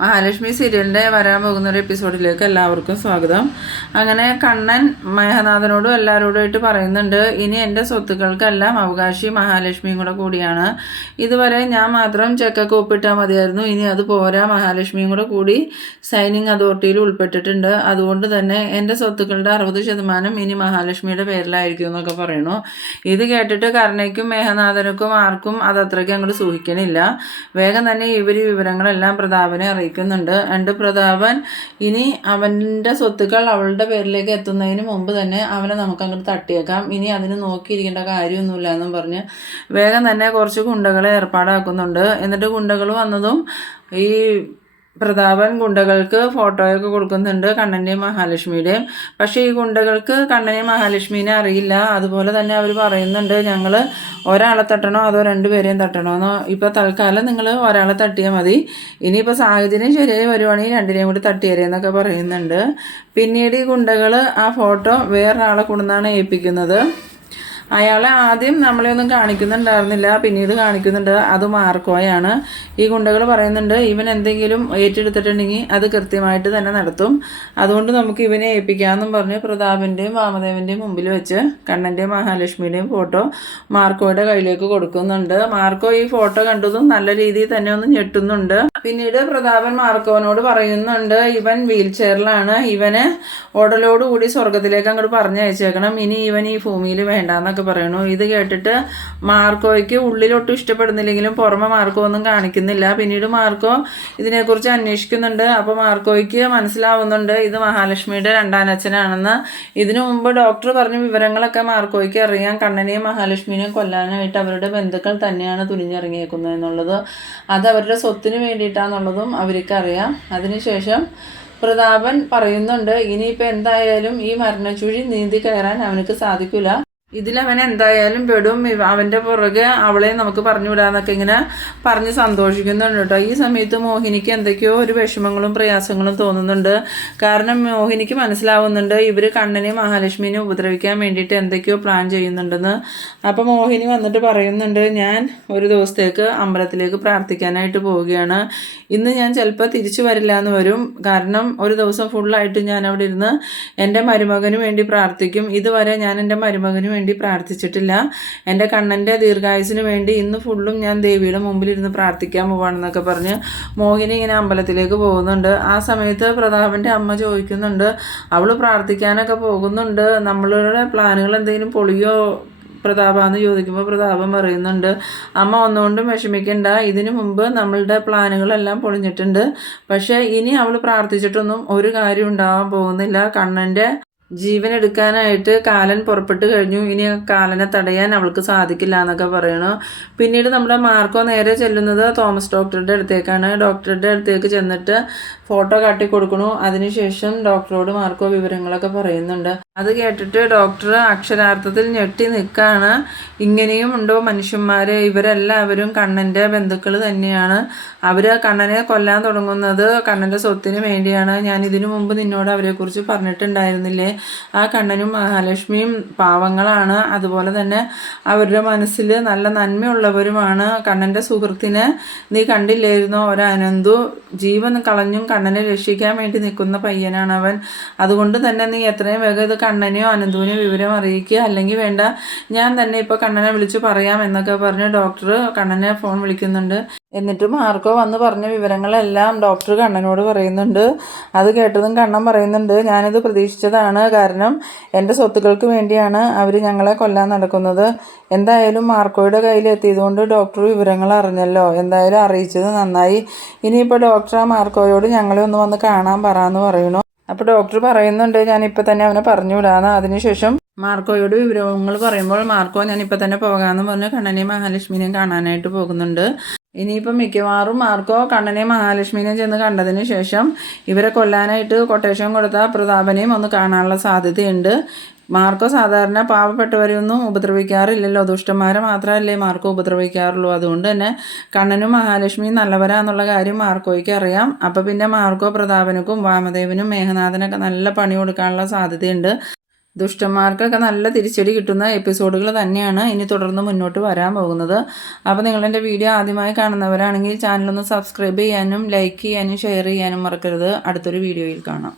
മഹാലക്ഷ്മി സീരിയലിന്റെ വരാൻ പോകുന്ന ഒരു എപ്പിസോഡിലേക്ക് എല്ലാവർക്കും സ്വാഗതം. അങ്ങനെ കണ്ണൻ മേഘനാഥനോടും എല്ലാവരോടുമായിട്ട് പറയുന്നുണ്ട് ഇനി എന്റെ സ്വത്തുക്കൾക്കെല്ലാം അവകാശി മഹാലക്ഷ്മിയും കൂടെ കൂടിയാണ്. ഇതുവരെ ഞാൻ മാത്രം ചെക്കൊക്കെ ഒപ്പിട്ടാൽ മതിയായിരുന്നു. ഇനി അത് പോരാ. മഹാലക്ഷ്മിയും കൂടെ കൂടി സൈനിങ് അതോറിറ്റിയിൽ ഉൾപ്പെട്ടിട്ടുണ്ട്. അതുകൊണ്ട് തന്നെ എന്റെ സ്വത്തുക്കളുടെ അറുപത് ശതമാനം ഇനി മഹാലക്ഷ്മിയുടെ പേരിലായിരിക്കും എന്നൊക്കെ പറയണു ഇത് കേട്ടിട്ട് കരുണയ്ക്കും മേഘനാഥനക്കും ആർക്കും അത് അത്രയ്ക്ക് അങ്ങോട്ട് സൂഹിക്കണില്ല. വേഗം തന്നെ ഇവർ വിവരങ്ങളെല്ലാം പ്രതാപനെ അറിയിക്കുന്നുണ്ട് രണ്ട് പ്രതാപൻ ഇനി അവന്റെ സ്വത്തുക്കൾ അവളുടെ പേരിലേക്ക് എത്തുന്നതിന് മുമ്പ് തന്നെ അവനെ നമുക്ക് അങ്ങോട്ട് തട്ടിയേക്കാം. ഇനി അതിന് നോക്കിയിരിക്കേണ്ട കാര്യമൊന്നുമില്ല എന്നും പറഞ്ഞ് വേഗം തന്നെ കുറച്ച് ഗുണ്ടകളെ ഏർപ്പാടാക്കുന്നുണ്ട്. എന്നിട്ട് ഗുണ്ടകൾ വന്നതും ഈ പ്രതാപൻ ഗുണ്ടകൾക്ക് ഫോട്ടോയൊക്കെ കൊടുക്കുന്നുണ്ട് കണ്ണന്റെയും മഹാലക്ഷ്മിയുടെയും. പക്ഷേ ഈ ഗുണ്ടകൾക്ക് കണ്ണനെയും മഹാലക്ഷ്മീനെ അറിയില്ല. അതുപോലെ തന്നെ അവർ പറയുന്നുണ്ട് ഞങ്ങൾ ഒരാളെ തട്ടണോ അതോ രണ്ടുപേരെയും തട്ടണോ എന്നോ. ഇപ്പോൾ തൽക്കാലം നിങ്ങൾ ഒരാളെ തട്ടിയാൽ മതി. ഇനിയിപ്പോൾ സാഹചര്യം ശരിയായി വരുവാണെങ്കിൽ രണ്ടിനെയും കൂടി തട്ടിയരെന്നൊക്കെ പറയുന്നുണ്ട്. പിന്നീട് ഈ ഗുണ്ടകൾ ആ ഫോട്ടോ വേറൊരാളെ കൊണ്ടുവന്നാണ് ഏൽപ്പിക്കുന്നത്. അയാളെ ആദ്യം നമ്മളെ ഒന്നും കാണിക്കുന്നുണ്ടായിരുന്നില്ല പിന്നീട് കാണിക്കുന്നുണ്ട്. അത് മാർക്കോയാണ്. ഈ ഗുണ്ടകൾ പറയുന്നുണ്ട് ഇവൻ എന്തെങ്കിലും ഏറ്റെടുത്തിട്ടുണ്ടെങ്കിൽ അത് കൃത്യമായിട്ട് തന്നെ നടത്തും. അതുകൊണ്ട് നമുക്ക് ഇവനെ ഏൽപ്പിക്കാമെന്നും പറഞ്ഞ് പ്രതാപിന്റെയും വാമദേവന്റെയും മുമ്പിൽ വെച്ച് കണ്ണന്റെയും മഹാലക്ഷ്മിയുടെയും ഫോട്ടോ മാർക്കോയുടെ കയ്യിലേക്ക് കൊടുക്കുന്നുണ്ട്. മാർക്കോ ഈ ഫോട്ടോ കണ്ടതും നല്ല രീതിയിൽ തന്നെ ഒന്ന് ഞെട്ടുന്നുണ്ട്. പിന്നീട് പ്രതാപൻ മാർക്കോനോട് പറയുന്നുണ്ട് ഇവൻ വീൽ ചെയറിലാണ്. ഇവനെ ഉടലോടുകൂടി സ്വർഗത്തിലേക്ക് അങ്ങോട്ട് പറഞ്ഞയച്ചേക്കണം. ഇനി ഇവൻ ഈ ഭൂമിയിൽ വേണ്ടാന്നൊക്കെ പറയണു. ഇത് കേട്ടിട്ട് മാർക്കോയ്ക്ക് ഉള്ളിലൊട്ടും ഇഷ്ടപ്പെടുന്നില്ലെങ്കിലും പുറമെ മാർക്കോ ഒന്നും കാണിക്കുന്നില്ല. പിന്നീട് മാർക്കോ ഇതിനെക്കുറിച്ച് അന്വേഷിക്കുന്നുണ്ട്. അപ്പോൾ മാർക്കോയ്ക്ക് മനസ്സിലാവുന്നുണ്ട് ഇത് മഹാലക്ഷ്മിയുടെ രണ്ടാനച്ഛനാണെന്ന്. ഇതിനു മുമ്പ് ഡോക്ടർ പറഞ്ഞ വിവരങ്ങളൊക്കെ മാർക്കോയ്ക്ക് അറിയാം. കണ്ണനെയും മഹാലക്ഷ്മിനെയും കൊല്ലാനായിട്ട് അവരുടെ ബന്ധുക്കൾ തന്നെയാണ് തുനിഞ്ഞിറങ്ങിയേക്കുന്നത് എന്നുള്ളത്. അത് അവരുടെ സ്വത്തിന് വേണ്ടിയിട്ടാണെന്നുള്ളതും അവർക്ക് അറിയാം. അതിനുശേഷം പ്രതാപൻ പറയുന്നുണ്ട് ഇനിയിപ്പോൾ എന്തായാലും ഈ മരണച്ചുഴി നീന്തി കയറാൻ അവനക്ക് സാധിക്കില്ല ഇതിലവൻ എന്തായാലും പെടും അവന്റെ പുറകെ അവളെ നമുക്ക് പറഞ്ഞു വിടാന്നൊക്കെ ഇങ്ങനെ പറഞ്ഞ് സന്തോഷിക്കുന്നുണ്ട് കേട്ടോ. ഈ സമയത്ത് മോഹിനിക്ക് എന്തൊക്കെയോ ഒരു വിഷമങ്ങളും പ്രയാസങ്ങളും തോന്നുന്നുണ്ട്. കാരണം മോഹിനിക്ക് മനസ്സിലാവുന്നുണ്ട് ഇവർ കണ്ണനെ മഹാലക്ഷ്മിനെ ഉപദ്രവിക്കാൻ വേണ്ടിയിട്ട് എന്തൊക്കെയോ പ്ലാൻ ചെയ്യുന്നുണ്ടെന്ന്. അപ്പോൾ മോഹിനി വന്നിട്ട് പറയുന്നുണ്ട് ഞാൻ ഒരു ദിവസത്തേക്ക് അമ്പലത്തിലേക്ക് പ്രാർത്ഥിക്കാനായിട്ട് പോവുകയാണ്. ഇന്ന് ഞാൻ ചിലപ്പോൾ തിരിച്ചു വരില്ല എന്ന് വരും. കാരണം ഒരു ദിവസം ഫുള്ളായിട്ട് ഞാൻ അവിടെ ഇരുന്ന് എന്റെ മരുമകന് വേണ്ടി പ്രാർത്ഥിക്കും. ഇതുവരെ ഞാൻ എന്റെ മരുമകന് വേണ്ടി പ്രാർത്ഥിച്ചിട്ടില്ല. എന്റെ കണ്ണന്റെ ദീർഘായുസിന് വേണ്ടി ഇന്ന് ഫുള്ളും ഞാൻ ദേവിയുടെ മുമ്പിലിരുന്ന് പ്രാർത്ഥിക്കാൻ പോവാണെന്നൊക്കെ പറഞ്ഞ് മോഹിനി ഇങ്ങനെ അമ്പലത്തിലേക്ക് പോകുന്നുണ്ട്. ആ സമയത്ത് പ്രതാപന്റെ അമ്മ ചോദിക്കുന്നുണ്ട് അവൾ പ്രാർത്ഥിക്കാനൊക്കെ പോകുന്നുണ്ട്. നമ്മളുടെ പ്ലാനുകൾ എന്തെങ്കിലും പൊളിയോ? പ്രതാപാന്ന് ചോദിക്കുമ്പോൾ പ്രതാപം പറയുന്നുണ്ട് അമ്മ ഒന്നുകൊണ്ടും വിഷമിക്കണ്ട. ഇതിനു മുമ്പ് നമ്മളുടെ പ്ലാനുകളെല്ലാം പൊളിഞ്ഞിട്ടുണ്ട്. പക്ഷേ ഇനി അവൾ പ്രാർത്ഥിച്ചിട്ടൊന്നും ഒരു കാര്യം ഉണ്ടാവാൻ പോകുന്നില്ല. കണ്ണന്റെ ജീവൻ എടുക്കാനായിട്ട് കാലൻ പുറപ്പെട്ട് കഴിഞ്ഞു. ഇനി കാലനെ തടയാൻ അവൾക്ക് സാധിക്കില്ല എന്നൊക്കെ പറയണു. പിന്നീട് നമ്മുടെ മാർക്കോ നേരെ ചെല്ലുന്നത് തോമസ് ഡോക്ടറുടെ അടുത്തേക്കാണ്. ഡോക്ടറുടെ അടുത്തേക്ക് ചെന്നിട്ട് ഫോട്ടോ കാട്ടി കൊടുക്കണു. അതിനുശേഷം ഡോക്ടറോട് മാർക്കോ വിവരങ്ങളൊക്കെ പറയുന്നുണ്ട്. അത് കേട്ടിട്ട് ഡോക്ടർ അക്ഷരാർത്ഥത്തിൽ ഞെട്ടി നിൽക്കുകയാണ് ഇങ്ങനെയും ഉണ്ടോ മനുഷ്യന്മാർ ഇവരെല്ലാവരും കണ്ണന്റെ ബന്ധുക്കൾ തന്നെയാണ്. അവർ കണ്ണനെ കൊല്ലാൻ തുടങ്ങുന്നത് കണ്ണന്റെ സ്വത്തിന് വേണ്ടിയാണ്. ഞാൻ ഇതിനു മുമ്പ് നിന്നോട് അവരെക്കുറിച്ച് പറഞ്ഞിട്ടുണ്ടായിരുന്നില്ലേ? ആ കണ്ണനും മഹാലക്ഷ്മിയും പാവങ്ങളാണ്. അതുപോലെ തന്നെ അവരുടെ മനസ്സിൽ നല്ല നന്മയുള്ളവരുമാണ്. കണ്ണന്റെ സുഹൃത്തിനെ നീ കണ്ടില്ലായിരുന്നോ? ഒരനന്തു ജീവൻ കളഞ്ഞും കണ്ണനെ രക്ഷിക്കാൻ വേണ്ടി നിൽക്കുന്ന പയ്യനാണ് അവൻ. അതുകൊണ്ട് തന്നെ നീ എത്രയും വേഗം ഇത് കണ്ണനെയോ അനന്തുവിനെയോ വിവരം അറിയിക്കുക. അല്ലെങ്കിൽ വേണ്ട ഞാൻ തന്നെ ഇപ്പോൾ കണ്ണനെ വിളിച്ച് പറയാം എന്നൊക്കെ പറഞ്ഞ് ഡോക്ടർ കണ്ണനെ ഫോൺ വിളിക്കുന്നുണ്ട്. എന്നിട്ട് ആർക്കോ വന്ന് പറഞ്ഞ വിവരങ്ങളെല്ലാം ഡോക്ടർ കണ്ണനോട് പറയുന്നുണ്ട്. അത് കേട്ടതും കണ്ണൻ പറയുന്നുണ്ട്. ഞാനിത് പ്രതീക്ഷിച്ചതാണ്. കാരണം എന്റെ സ്വത്തുക്കൾക്ക് വേണ്ടിയാണ് അവർ ഞങ്ങളെ കൊല്ലാൻ നടക്കുന്നത്. എന്തായാലും മാർക്കോയുടെ കയ്യിൽ എത്തിയതുകൊണ്ട് ഡോക്ടർ വിവരങ്ങൾ അറിഞ്ഞല്ലോ. എന്തായാലും അറിയിച്ചത് നന്നായി. ഇനിയിപ്പോൾ ഡോക്ടർ ആ മാർക്കോയോട് ഞങ്ങളെ ഒന്ന് വന്ന് കാണാൻ പറയാമെന്ന് പറയണു. അപ്പോൾ ഡോക്ടർ പറയുന്നുണ്ട് ഞാനിപ്പോൾ തന്നെ അവനെ പറഞ്ഞു വിടാന്ന് അതിനുശേഷം മാർക്കോയോട് വിവരങ്ങൾ പറയുമ്പോൾ മാർക്കോ ഞാനിപ്പോൾ തന്നെ പോകാമെന്ന് പറഞ്ഞ് കണ്ണനെയും മഹാലക്ഷ്മിനെയും കാണാനായിട്ട് പോകുന്നുണ്ട്. ഇനിയിപ്പം മിക്കവാറും ആർക്കോ കണ്ണനെയും മഹാലക്ഷ്മിനെയും ചെന്ന് കണ്ടതിന് ശേഷം ഇവരെ കൊല്ലാനായിട്ട് കൊട്ടേഷൻ കൊടുത്ത പ്രതാപനെയും ഒന്ന് കാണാനുള്ള സാധ്യതയുണ്ട്. മാർക്കോ സാധാരണ പാവപ്പെട്ടവരെയൊന്നും ഉപദ്രവിക്കാറില്ലല്ലോ. ദുഷ്ടന്മാരെ മാത്രമല്ലേ മാർക്കോ ഉപദ്രവിക്കാറുള്ളൂ. അതുകൊണ്ട് തന്നെ കണ്ണനും മഹാലക്ഷ്മിയും നല്ലവരാന്നുള്ള കാര്യം മാർക്കോയ്ക്ക് അറിയാം. അപ്പോൾ പിന്നെ മാർക്കോ പ്രതാപനക്കും വാമദേവനും മേഘനാഥനൊക്കെ നല്ല പണി കൊടുക്കാനുള്ള സാധ്യതയുണ്ട്. ദുഷ്ടന്മാർക്കൊക്കെ നല്ല തിരിച്ചടി കിട്ടുന്ന എപ്പിസോഡുകൾ തന്നെയാണ് ഇനി തുടർന്ന് മുന്നോട്ട് വരാൻ പോകുന്നത്. അപ്പോൾ നിങ്ങളെന്റെ വീഡിയോ ആദ്യമായി കാണുന്നവരാണെങ്കിൽ ചാനലൊന്ന് സബ്സ്ക്രൈബ് ചെയ്യാനും ലൈക്ക് ചെയ്യാനും ഷെയർ ചെയ്യാനും മറക്കരുത്. അടുത്തൊരു വീഡിയോയിൽ കാണാം.